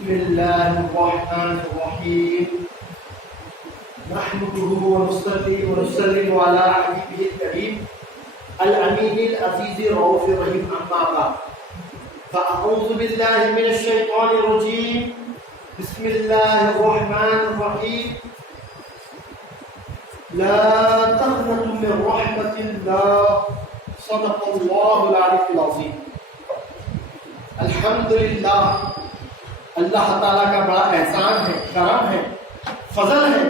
بسم الله الرحمن الرحيم نحمده ونصلي ونسلم على حبيبه الكريم الأمين العزيز الرؤوف الرحيم أما بعد فأعوذ بالله من الشيطان الرجيم بسم الله الرحمن الرحيم لا تقنطوا من رحمة الله صدق الله العلي العظيم. الحمدللہ اللہ تعالیٰ کا بڑا احسان ہے، کرم ہے، فضل ہے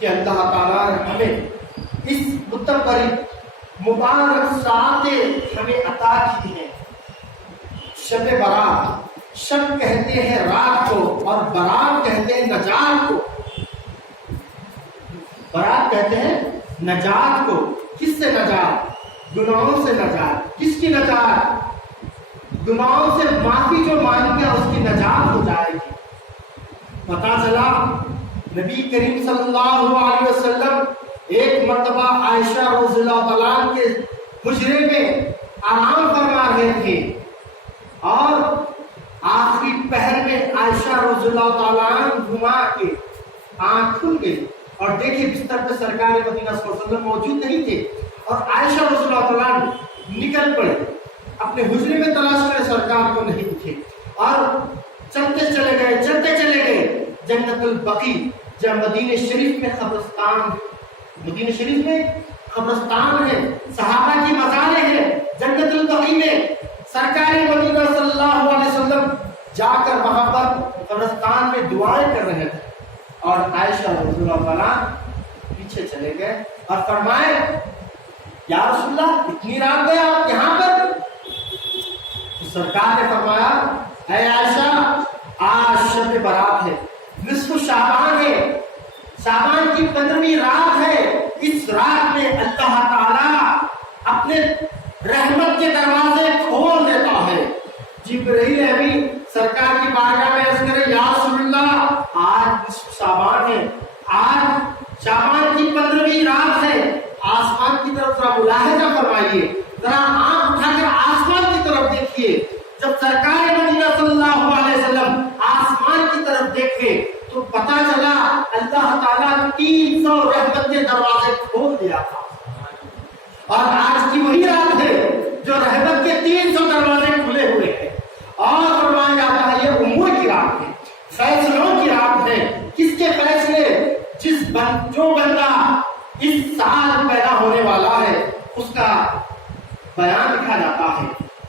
کہ اللہ تعالیٰ نے ہمیں اس متبرک مبارک ساعتیں ہمیں عطا کی ہیں. شب برات، شب کہتے ہیں رات کو اور برات کہتے ہیں نجات کو. برات کہتے ہیں نجات کو. کس سے نجات؟ گناہوں سے نجات. کس کی نجات؟ گناہوں سے معافی جو مانگ گیا اس کی نجات ہو جائے گی. پتا چلا نبی کریم صلی اللہ علیہ وسلم ایک مرتبہ عائشہ رضی اللہ تعالیٰ عنہ کے حجرے میں آرام فرما رہے تھے اور آخری پہر میں عائشہ رضی اللہ تعالیٰ عنہ گھما کے آنکھ کھل گئی اور دیکھے بستر پہ سرکار مدینہ صلی اللہ علیہ وسلم موجود نہیں تھے اور عائشہ رضی اللہ تعالیٰ عنہ نکل پڑے اپنے حجرے میں تلاش کرے، سرکار کو نہیں دکھے اور چلتے چلے گئے جنت البقیع جہاں مدینہ شریف میں قبرستان ہے، صحابہ کی مزاریں ہیں. جنت البقیع میں سرکار مدینہ صلی اللہ علیہ وسلم جا کر وہاں پر قبرستان میں دعائیں کر رہے تھے اور عائشہ رضی اللہ تعالیٰ پیچھے چلے گئے اور فرمائے یا رسول اللہ اتنی رات گئے آپ یہاں پر؟ سرکار نے فرمایا اے عائشہ آج شب برات ہے، نصف شعبان ہے، شعبان کی 15ویں رات ہے. اس رات میں اللہ تعالیٰ اپنے رحمت کے دروازے کھول دیتا ہے. جبرائیل امین سرکار کی بارگاہ میں عرض کرے یا رسول اللہ آج نصف شعبان ہے، آج شعبان کی 15ویں رات ہے. آسمان کی طرف ذرا ملاحظہ فرمائیے، ذرا آنکھ اٹھا کر آسمان کی طرف دیکھیے. جب سرکار مدینہ صلی اللہ علیہ وسلم آسمان کی طرف دیکھے تو پتا چلا اللہ تعالیٰ 300 رحمت کے دروازے کھول دیا تھا. اور آج کی وہی رات ہے جو رحمت کے 300 دروازے کھلے ہوئے ہیں اور فرمایا جاتا ہے یہ امور کی رات ہے، فیصلوں کی رات ہے. کس کے فیصلے؟ جو بندہ اس سال پیدا ہونے والا ہے اس کا بیان لکھا جاتا ہے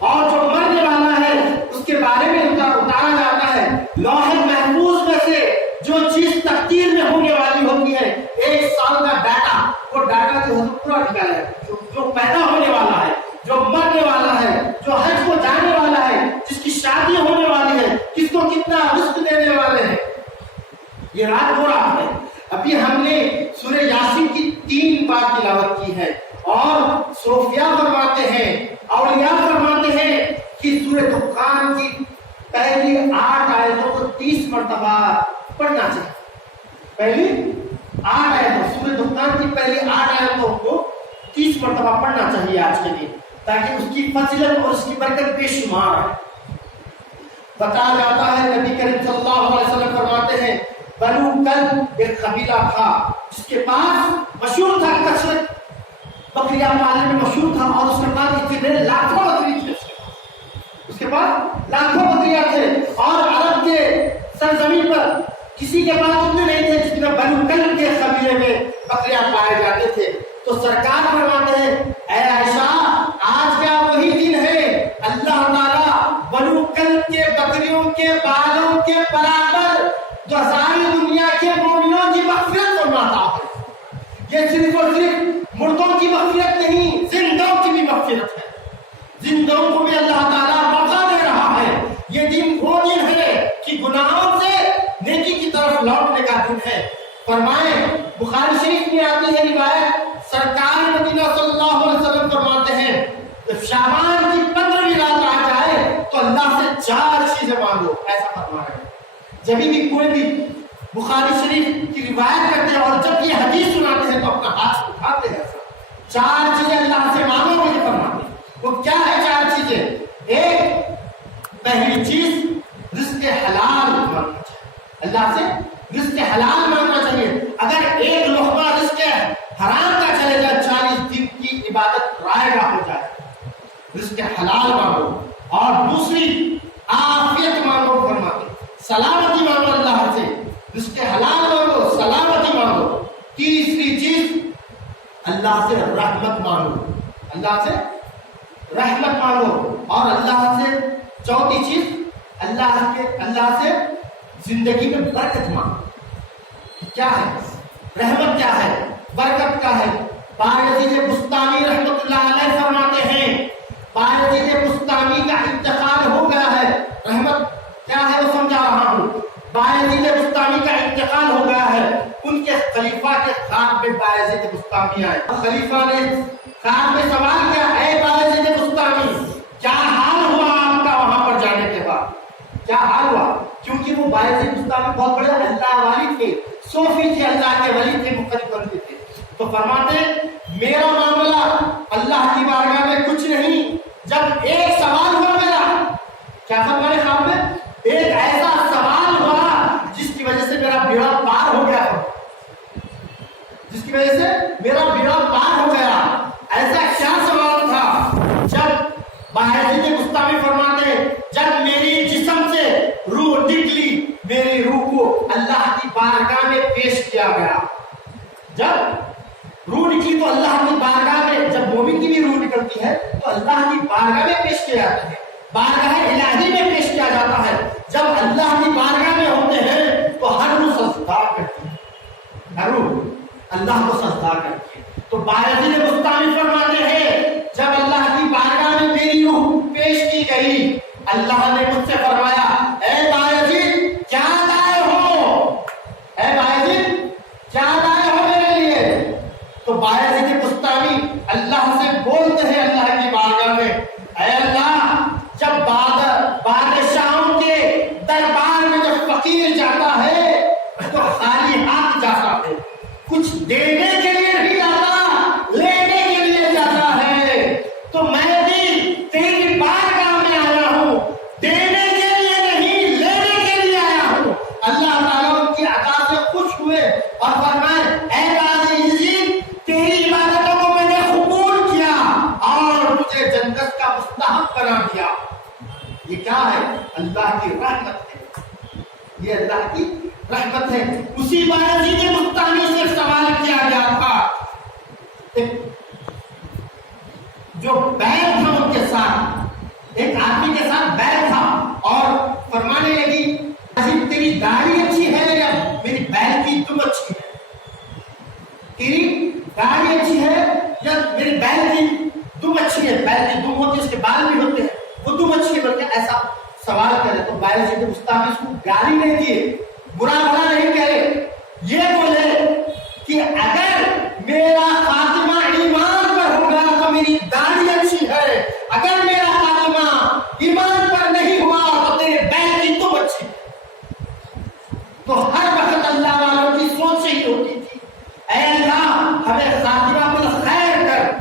اور جو مرنے والا ہے اس کے بارے میں اتارا جاتا ہے. لوح محفوظ میں سے جو چیز تقدیر میں ہونے والی ہوتی ہے، 1 سال کا ڈاٹا، وہ ڈاٹا جو ہے پورا نکالا ہے. جو پیدا ہونے والا ہے، جو مرنے والا ہے، جو حج کو جانے والا ہے، جس کی شادی ہونے والی ہے، کس کو کتنا رزق دینے والے ہیں، یہ رات وہ رات ہے. ابھی ہم نے سورہ یاسین کی 3 بار تلاوت کی ہے اور صوفیاء فرماتے ہیں، اولیاء فرماتے ہیں کہ سورہ دخان کی پہلی 8 آیتوں کو 30 مرتبہ پڑھنا چاہیے. پہلی 8 آیتوں، سورہ دخان کی پہلی 8 آیتوں کو 30 مرتبہ پڑھنا چاہیے آج کے دن، تاکہ اس کی فضیلت اور اس کی برکت بے شمار ہے. بتایا جاتا ہے نبی کریم صلی اللہ علیہ وسلم فرماتے ہیں بنو کلب ایک قبیلہ تھا جس کے پاس مشہور تھا کثرت بکریاں پالنے میں مشہور تھا اور اس کے پاس اتنے لاکھوں بکری تھے. اس کے پاس لاکھوں بکریاں تھے اور عرب کے سرزمین پر کسی کے پاس اتنے نہیں تھے جتنے بنو کلب کے قبیلے میں بکریاں پائے جاتے تھے. تو سرکار فرماتے ہیں اے عائشہ آج کیا وہی دن ہے اللہ تعالیٰ بنو کلب کے بکریوں کے بالوں کے برابر جو ساری دنیا کے مومنوں کی مغفرت فرماتا ہے. یہ صرف اور صرف مردوں کی مغفرت نہیں، زندوں کی بھی مغفرت ہے. زندوں کو بھی اللہ تعالیٰ موقع دے رہا ہے. یہ دن وہ دن ہے کہ گناہوں سے نیکی کی طرف لوٹنے کا دن ہے. فرمائیں بخاری شریف میں آتی ہے روایت، سرکار مدینہ صلی اللہ علیہ وسلم فرماتے ہیں جب شعبان کی 15ویں رات آ جائے تو اللہ سے 4 چیزیں مانگو. ایسا فرما رہے ہیں. جب بھی کوئی بھی بخاری شریف کی روایت کرتے ہیں اور جب یہ حدیث سناتے ہیں تو اپنا ہاتھ اٹھاتے ہیں. 4 چیزیں اللہ سے مانگو مجھے فرماتے ہیں. وہ کیا ہے 4 چیزیں؟ ایک، پہلی چیز رزق حلال مانگنا چاہیے، اللہ سے رزق حلال مانگنا چاہیے۔ اگر ایک لقمہ رزق حرام کا چلے جائے 40 دن کی عبادت رائے گا ہو جائے۔ رزق حلال مانگو، اور دوسری عافیت مانگو، فرماتے سلامتی مانگو اللہ سے، رزق حلال مانگو، سلامتی مانگو۔ تیسری چیز اللہ سے رحمت مانگو، اللہ سے رحمت مانگو، اور اللہ سے چوتھی چیز اللہ سے زندگی میں برکت مانگو۔ کیا ہے رحمت، کیا ہے برکت، کیا ہے؟ بایزید بستانی رحمت اللہ علیہ فرماتے ہیں بایزید بستانی کا انتقال ہو گیا ہے۔ رحمت کیا ہے وہ سمجھا رہا ہوں۔ بایزید بستانی کا انتقال ہو گیا ہے، ان کے خلیفہ کے خواب میں بایزید بستانی آئے۔ خلیفہ نے خواب میں سوال کیا، اے بایزید بستانی کیا حال ہوا آپ کا وہاں پر جانے کے بعد؟ کیا حال ہوا؟ کیونکہ وہ بایزید بستانی بہت بڑے اللہ والی تھے، صوفی تھے، اللہ کے ولی تھے، مختلف بندے تھے۔ تو فرماتے میرا معاملہ اللہ کی بارگاہ میں کچھ نہیں، جب ایک سوال ہوا میرا، کیا فرمانے خواب میں؟ ایک ایسا سوال ہوا جس کی وجہ سے میرا بیڑا پار ہو گیا، جس کی وجہ سے میرا بیڑا پار ہو گیا۔ ایسا کیا سوال تھا؟ جب بایزید بستانی فرماتے جب میری جسم سے روح نکلی، میری روح کو اللہ کی بارگاہ میں پیش کیا گیا۔ جب روح نکلی تو اللہ کی بارگاہ میں، جب مومن کی بھی روح نکلتی ہے تو اللہ کی بارگاہ میں پیش کیا جاتا ہے، بارگاہ الہی میں پیش کیا جاتا ہے۔ جب اللہ کی بارگاہ میں ہوتے ہیں تو ہر روح سجدہ کرتی ہے، ہر روح اللہ کو سجدہ کرتی ہے۔ تو بایزید بستانی فرماتے ہیں جب اللہ کی بارگاہ میں میری روح پیش کی گئی، اللہ نے مجھ سے فرمایا اے بایزید کیا لائے ہو، اے بایزید کیا لائے ہو میرے لیے؟ تو بایزید بستانی اللہ سے بولتے ہیں اللہ کی بارگاہ میں، اے اللہ جب بادشاہوں کے دربار میں جب فقیر جاتا ہے تو خالی ہاتھ جاتا ہے، کچھ دینے کے لیے نہیں جاتا، لینے کے لیے جاتا ہے۔ تو میں بھی تیری بارگاہ میں آیا ہوں، دینے کے لیے نہیں، لینے کے لیے آیا ہوں۔ اللہ تعالیٰ ان کی عطا سے خوش ہوئے اور فرمائے اے بایزید تیری عبادتوں کو میں نے قبول کیا اور مجھے جنت کا مستحق بنا دیا۔ یہ کیا ہے؟ اللہ کی رحمت ہے، یہ اللہ کی رحمت ہے۔ اسی بایزید بستانی سے سوال کیا گیا تھا، جو بیل تھا ان کے ساتھ، ایک آدمی کے ساتھ بیل تھا، اور فرمانے لگی تیری داڑھی اچھی ہے یا میری بیل کی دم اچھی ہے؟ تیری داڑھی اچھی ہے یا میری بیل کی دم اچھی ہے؟ بیل کی دم ہوتی ہے، اس کے بال بھی ہوتے ہیں، وہ دم اچھی ہے بلکہ ایسا سوال کرے تو بایزید بستانی اس کو گالی نہیں دیے، برا بھلا نہیں کہے، یہ بولے کہ اگر میرا خاتمہ ایمان پر ہوگا تو میری داڑھی اچھی ہے، اگر میرا خاتمہ ایمان پر نہیں ہوا تو تیرے بیل کی دم اچھی ہے۔ تو ہر وقت اللہ والوں کی سوچ ہی ہوتی تھی اے اللہ ہمیں خاتمہ بالخیر کر،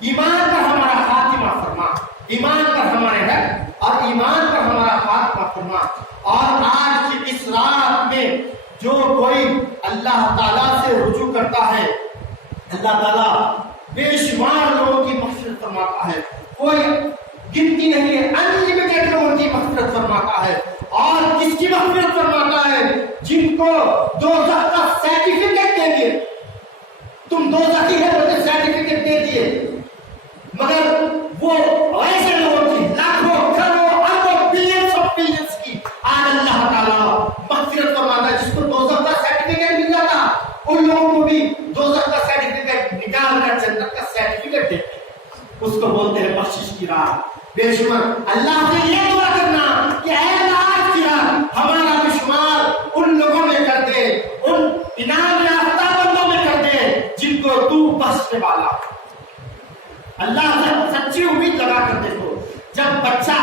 ایمان پر ہمارا خاتمہ فرما، ایمان پر ہمارے حق اور ایمان پر ہمارا خاتمہ فرما۔ اور آج کی اس رات میں جو کوئی اللہ تعالیٰ سے رجوع کرتا ہے، اللہ تعالیٰ بے شمار لوگوں کی مغفرت فرماتا ہے، کوئی گنتی نہیں ہے، انلمیٹڈ لوگوں کی مغفرت فرماتا ہے۔ اور کس کی مغفرت فرماتا ہے؟ جن کو دوزخ کا سرٹیفکیٹ دے دیے، تم دوزخی ہے بولتے سرٹیفکیٹ دے دیے، مگر وہ ایسے لوگوں کی لاکھوں کروڑوں اربوں بلینس کی آج اللہ تعالیٰ مغفرت فرماتا ہے۔ جس کو دوزخ کا سرٹیفکیٹ مل جاتا ان لوگوں کو بھی دوزخ کا سرٹیفکیٹ نکال کر جنت کا سرٹیفکیٹ دیتے ہیں، اس کو بولتے ہیں بخشش کی راہ۔ بے شمار اللہ سے یہ دعا کرنا کہ اے اللہ آج کی رات ہمارا بھی شمار ان لوگوں میں کر دے، ان انعام یافتہ بندوں میں کر دے جن کو تو بخشنے والا۔ اللہ سے سچی امید لگا کر دیکھو، جب بچہ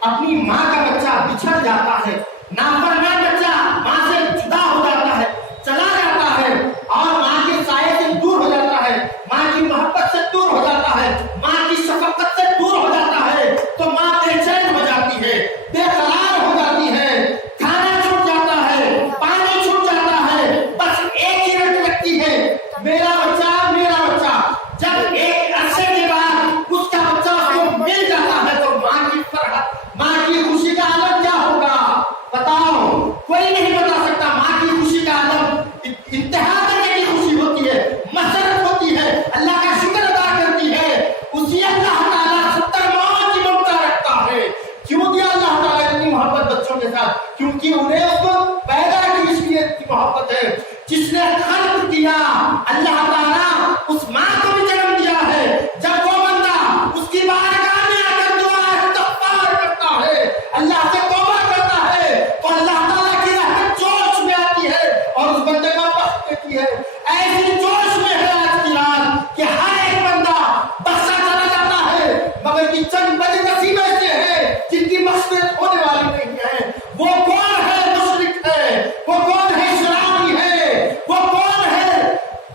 اپنی ماں کا بچہ بچھڑ جاتا ہے، نافرمان بچہ ماں سے جدا ہو جاتا ہے، چلا جاتا ہے اور ماں کے سائے سے دور ہو جاتا ہے، ماں کی محبت سے دور ہو جاتا ہے، ماں کی شفقت سے دور ہو جاتا ہے، تو ماں بے چین ہو جاتی ہے، بے قرار ہو جاتی ہے، کھانا چھوٹ جاتا کوئی نہیں بتا سکتا. ماں کی خوشی کا عالم انتہا کرنے کی خوشی ہوتی ہے, مسرت ہوتی ہے, اللہ کا شکر ادا کرتی ہے. اسی اللہ تعالیٰ 70 ماں کی ممتا رکھتا ہے. کیوں دیا اللہ تعالیٰ اتنی محبت بچوں کے ساتھ؟ کیونکہ انہیں اس کو پیدا کی اس لیے اتنی محبت ہے. جس نے خلق کیا اللہ تعالیٰ اس ماں کو بھی جنم دیا ہے. جب وہ بندہ اس کی بارگاہ میں آ کر دعا استغفار کرتا ہے, اللہ سے توبہ کرتا ہے, تو اللہ تعالیٰ کی رحمت جوش میں آتی ہے اور اس بندے کا بخت دیتی ہے. ایسی جوش میں ہے آج کی رات کہ ہر ایک بندہ بخشا چلا جاتا ہے, مگر کی چند بڑے نصیب ایسے ہیں جن کی مغفرت ہونے والی نہیں ہے. وہ کون ہے؟ مشرک ہے. وہ کون ہے؟ شرابی ہے. وہ کون ہے؟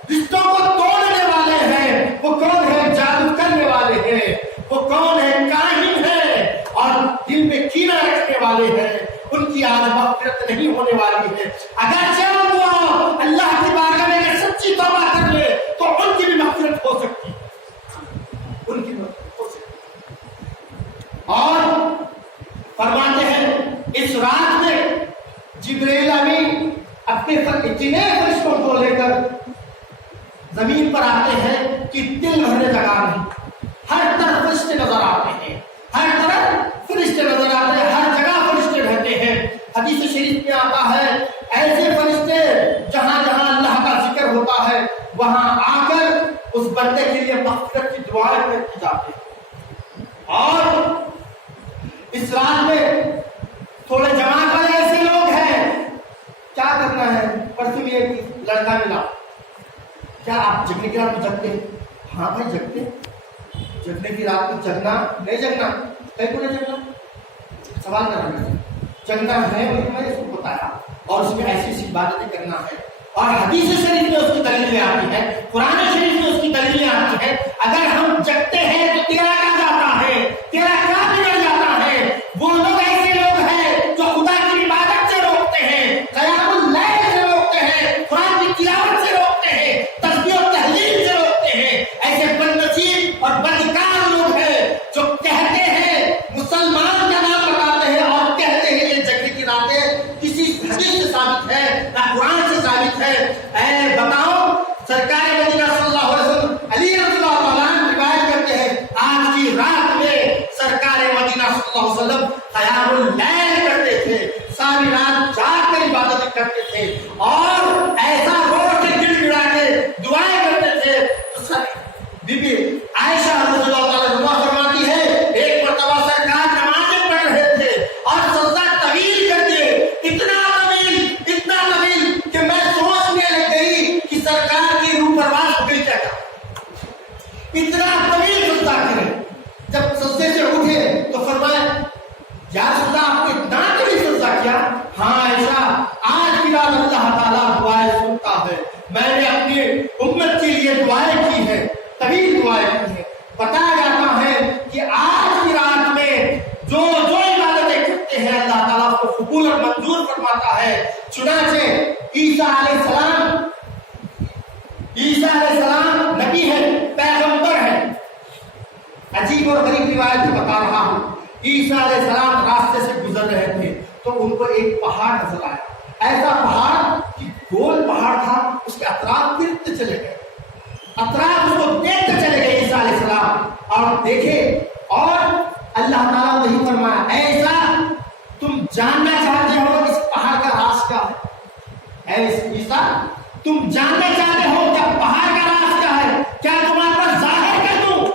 رشتوں کو توڑنے والے ہیں. وہ کون ہے؟ جادو کرنے والے ہیں. وہ کون ہے؟ کاہن ہے اور دل میں کینہ رکھنے والے ہیں. ان کی آج مغفرت نہیں ہونے والی ہے. اگر وہ اللہ کی بارگاہ میں اگر سچی توبہ کر لے تو ان کی بھی مغفرت ہو سکتی ہے. ان کی مغفرت ہو سکتی ہے. اور فرماتے ہیں اس رات میں جبرائیل امین اپنے اتنے فرشتوں کو لے کر زمین پر آتے ہیں کہ دل بھرنے جگہ نہیں. ہر طرف فرشتے نظر آتے ہیں, ہر طرف فرشتے نظر آتے ہیں, ہر جگہ فرشتے رہتے ہیں. حدیث شریف میں آتا ہے ایسے فرشتے جہاں جہاں اللہ کا ذکر ہوتا ہے وہاں آ کر اس بندے کے لیے مغفرت کی دعائیں کی جاتی ہیں. اور اس رات میں تھوڑے جماعت والے ایسے لوگ ہیں, کیا کرنا ہے؟ پرسوں میں ایک لڑکا ملا, کیا آپ جگنے کی رات میں جگتے ہیں؟ ہاں بھائی جگتے. جگنے کی رات میں جگنا نہیں جگنا, کہیں کو نہیں جگنا, سوال کرنا ہے. جگنا ہے میں نے اس کو بتایا اور اس میں ایسی ایسی باتیں کرنا ہے. اور حدیث شریف میں اس کی دلیلیں آتی ہے, قرآن شریف میں اس کی دلیلیں آتی ہے. اگر ہم جگتے ہیں تو تیرا کیا جاتا ہے, تیرا کیا بگڑ جاتا ہے. وہ لوگ ایسے لوگ ہیں جو خدا کی عبادت سے روکتے ہیں, قیام اللیل سے روکتے ہیں, قرآن کی تلاوت سے روکتے ہیں, تسبیح و تحلیل سے روکتے ہیں. ایسے بدنصیب اور بدکار لوگ ہیں جو کہتے ہیں مسلمان کا نام بتاتے ہیں اور کہتے ہیں یہ جگنے کی راتیں کسی حدیث سے ثابت ہے نہ قرآن سے ثابت ہے. اے بتاؤ, سرکار مدینہ صلی اللہ علیہ وسلم علی رضی اللہ تعالیٰ عنہ روایت کرتے ہیں آج کی رات میں سرکار مدینہ صلی اللہ علیہ وسلم قیام اللیل کرتے تھے, ساری رات جاگ کر عبادت کرتے تھے اور ایسا رو کے گڑ گڑا کے دعائیں کرتے تھے. بی بی عائشہ رضی اللہ تعالیٰ عنہا فرماتی ہے ایک مرتبہ سرکار نمازیں پڑھ رہے تھے اور سجدہ طویل کر دیے, اتنا طویل کہ میں سوچنے لگ گئی کہ سرکار کی روح پرواز ہو گئی کیا. اتنا طویل سجدہ کرے. جب سجدے سے اٹھے تو فرمایا یا رسول اللہ آپ نے اتنا طویل سجدہ کیا؟ ہاں عائشہ, آج کی رات اللہ تعالیٰ دعائیں سنتا ہے. میں نے اپنی امت کے لیے دعائیں کی ہے, طویل دعائیں کی ہے. بتایا جاتا ہے کہ آج کی رات میں جو عبادتیں کرتے ہیں اللہ تعالیٰ کو قبول اور منظور فرماتا ہے. چنانچہ عیسیٰ علیہ السلام نبی ہے, پیغمبر ہے. عجیب اور غریب روایت بتا رہا ہوں. عیسیٰ علیہ السلام راستے سے گزر رہے تھے تو ان کو ایک پہاڑ نظر آیا, ایسا پہاڑ کہ گول پہاڑ تھا, اس کے اطراف پھرتے چلے گئے, اطراف اس کو دیکھتے چلے گئے عیسیٰ علیہ السلام اور دیکھے. اور اللہ تعالیٰ وہی فرمایا ایسا تم جاننا چاہتے ہو اس پہاڑ کا راز کیا ہے؟ اے عیسیٰ تم جاننا چاہتے ہو کیا پہاڑ کا راز کیا ہے؟ کیا تمہارے پاس ظاہر کر دوں؟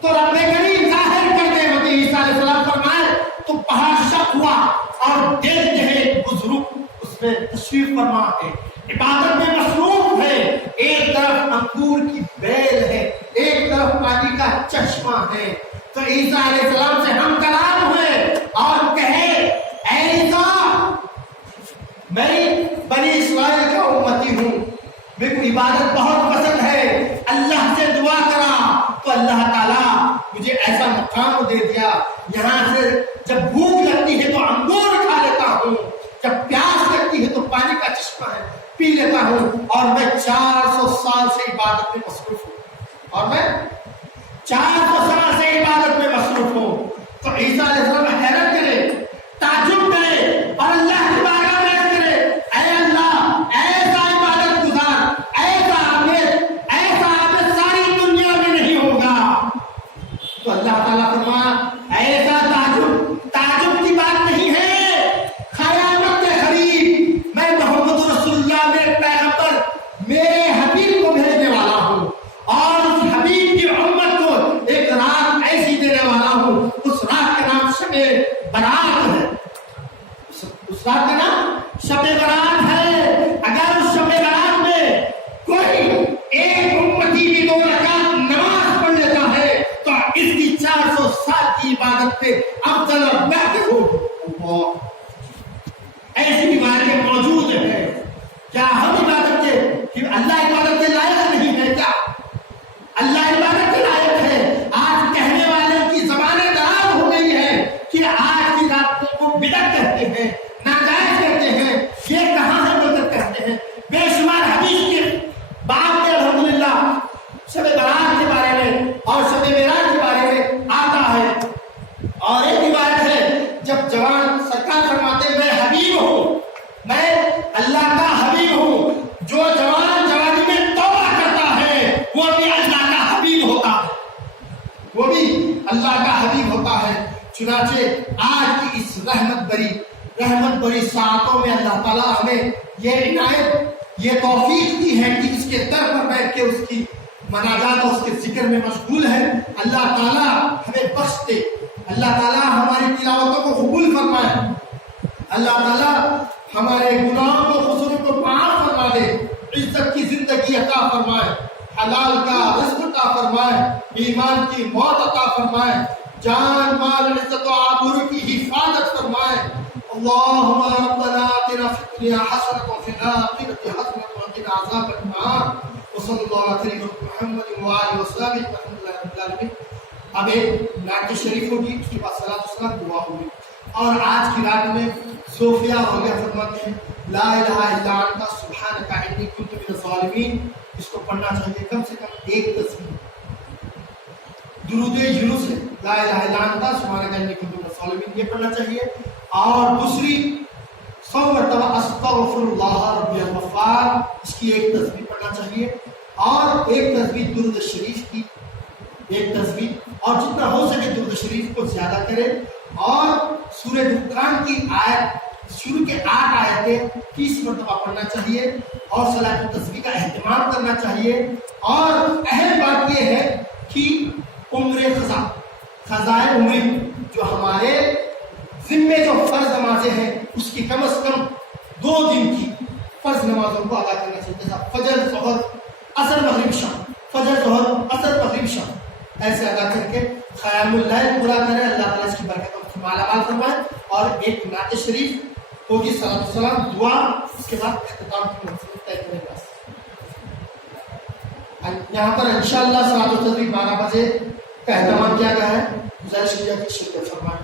تو رب کریم ظاہر کر دے. مجھے عیسیٰ علیہ السلام فرمائے تو پہاڑ شک ہوا اور دیکھتے ہیں بزرگ اس میں تشریف فرما ہے, عبادت میں مصروف ہے. ایک طرف انگور کی بیل ہے, ایک طرف پانی کا چشمہ ہے. تو عیسیٰ علیہ السلام سے ہم کلام ہوئے اور کہے اے عیسیٰ میں بنی اسرائیل کا امتی ہوں, میرے کو عبادت بہت پسند ہے, اللہ سے دعا کرا تو اللہ تعالیٰ مجھے ایسا مقام دے دیا, یہاں سے جب بھوک لگتی ہے تو انگور کھا لیتا ہوں, جب پیاس لگتی ہے تو پانی کا چشمہ ہے پی لیتا ہوں, اور میں 400 سال سے عبادت میں مصروف ہوں, اور میں 400 سال سے عبادت میں مصروف ہوں. تو عیسیٰ علیہ السلام حیرت کرے, تعجب کرے اور اللہ کی بارگاہ میں برات ہے، اگر اس شب برات میں کوئی ایک امتی بھی 2 رکعت نماز پڑھ لیتا ہے تو اس کی 400 سال کی عبادت پہ افضل اور بہتر ہو. ایسی بیماریاں موجود ہیں. کیا ہم عبادت کے کہ اللہ عبادت کے لائق نہیں ہے؟ کیا اللہ عبادت کے لائق ہے؟ آج کہنے والوں کی زبانیں دراز ہو گئی ہے کہ آج کی راتوں کو بدعت کہتے ہیں، ناجائز کہتے ہیں. یہ کہاں ہے بدعت کہتے ہیں؟ بے شمار حدیث کے بات میں الحمدللہ شب برات کے بارے میں اور شب معراج کے بارے میں آتا ہے. اور ایک روایت ہے جب جوان سرکار فرماتے ہیں میں حبیب ہوں، میں اللہ کا حبیب ہوں. جو جوان جوانی میں توبہ کرتا ہے وہ بھی اللہ کا حبیب ہوتا ہے، وہ بھی اللہ کا حبیب ہوتا ہے. چنانچہ آج کی اس رحمت بری ساعتوں میں اللہ تعالیٰ ہمیں یہ عنایت، یہ توفیق دی ہے کہ اس کے در پر بیٹھ کے اس کی مناجات اور اس کے ذکر میں مشغول ہے. اللہ تعالیٰ ہمیں بخش دے، اللہ تعالیٰ ہماری تلاوتوں کو قبول فرمائے، اللہ تعالیٰ ہمارے گناہوں کو قصور کو معاف فرما دے، عزت کی زندگی عطا فرمائے، حلال کا رزق عطا فرمائے، ایمان کی موت عطا فرمائے، جان مال عزت و آبرو کی حفاظت فرمائے. اللهم ربنا آتنا في الدنيا حسنة وفي الآخرة حسنة وقنا عذاب النار. وصلى الله على سيدنا محمد وآله وصحبه الحمد لله رب العالمين. اب ایک نعت شریف ہوگی، اس کے بعد صلاۃ والسلام دعا ہوگی. اور آج کی رات میں صوفیہ وغیرہ فرماتے ہیں لا الہ الا انت سبحانک انی کنت من الظالمین. اس کو پڑھنا چاہیے کم سے کم 1 تسبیح. درود یونس ہے لا الہ الا انت سبحانک انی کنت من الظالمین، یہ پڑھنا چاہیے. اور دوسری 100 مرتبہ استغفر اللہ ربی الغفار، اس کی 1 تسبیح پڑھنا چاہیے. اور 1 تسبیح درود شریف کی 1 تسبیح، اور جتنا ہو سکے درود شریف کو زیادہ کرے. اور سورہ دخان کی آیت شروع کے 8 آیتیں 30 مرتبہ پڑھنا چاہیے. اور صلاۃ التسبیح کا اہتمام کرنا چاہیے. اور اہم بات یہ ہے کہ خزائے عمری جو ہمارے ذمے جو فرض نمازیں ہیں اس کی کم از کم 2 دن کی فرض نمازوں کو ادا کرنا چاہیے، جیسا فجر ظہر عصر مغرب شام، فجر ظہر عصر مغرب شام، ایسے ادا کر کے قیام اللیل پورا کریں. اللہ تعالیٰ اس کی برکتوں کو مالا مال فرمائے. اور ایک نعت شریف ہوگی، صلاۃ والسلام، دعا، اس کے بعد اختتام کی منصوبہ طے کریں. بس یہاں پر انشاءاللہ صلاۃ التسبیح 12 بجے کا اہتمام کیا گیا ہے. گزارش کی جاتی ہے شرکت فرمائیں.